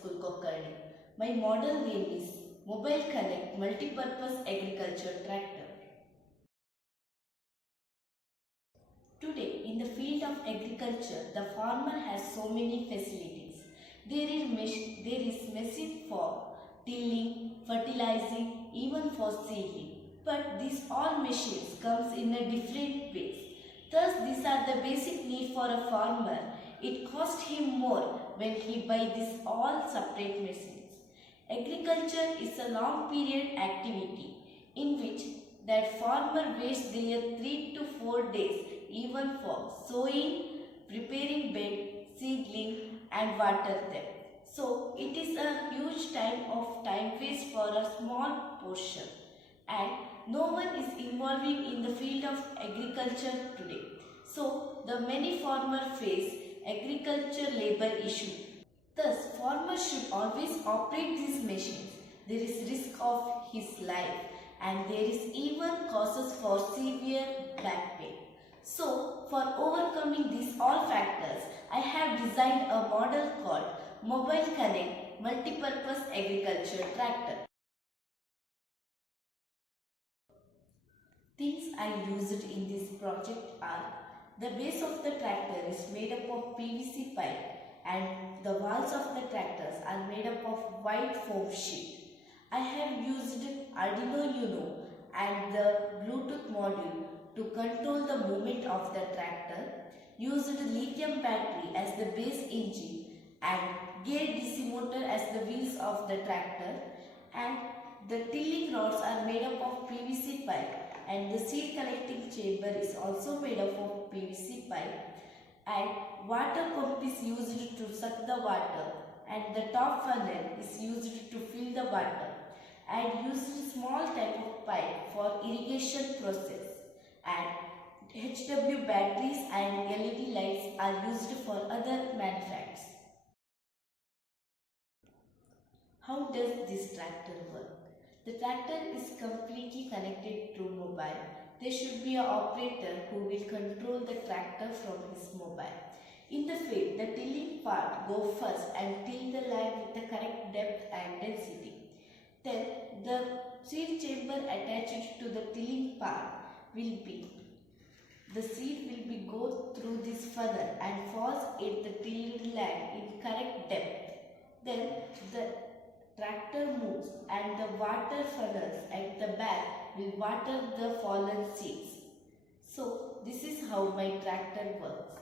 School Kokkarni. My model name is Mobile Connect Multipurpose Agriculture Tractor. Today, in the field of agriculture, the farmer has so many facilities. There is machine for tilling, fertilizing, even for seeding. But these all machines comes in a different ways. Thus, these are the basic need for a farmer. It costs him more when he buys these all separate machines. Agriculture is a long period activity in which that farmer wastes their 3 to 4 days even for sowing, preparing bed, seedling and water them. So it is a huge time waste for a small portion, and no one is involving in the field of agriculture today. So the many farmers face agriculture labor issue. Thus farmers should always operate these machines. There is risk of his life and there is even causes for severe back pain. So, for overcoming these all factors, I have designed a model called Mobile Connect Multipurpose Agriculture Tractor. Things I used in this project are: the base of the tractor is made up of PVC pipe and the walls of the tractors are made up of white foam sheet. I have used Arduino Uno and the Bluetooth module to control the movement of the tractor, used lithium battery as the base engine and gear DC motor as the wheels of the tractor, and the tilling rods are made up of PVC pipe and the seed collecting chamber is also made up of PVC pipe, and water pump is used to suck the water and the top funnel is used to fill the water. I used small type of pipe for irrigation process, and HW batteries and LED lights are used for other manufacturers. How does this tractor work? The tractor is completely connected through mobile. There should be an operator who will control the tractor from his mobile. In the field, the tilling part go first and till the land with the correct depth and density. Then the seed chamber attached to the tilling part the seed will be go through this funnel and falls at the tilled land in correct depth. Then the tractor moves and the water funnels at the back will water the fallen seeds. So this is how my tractor works.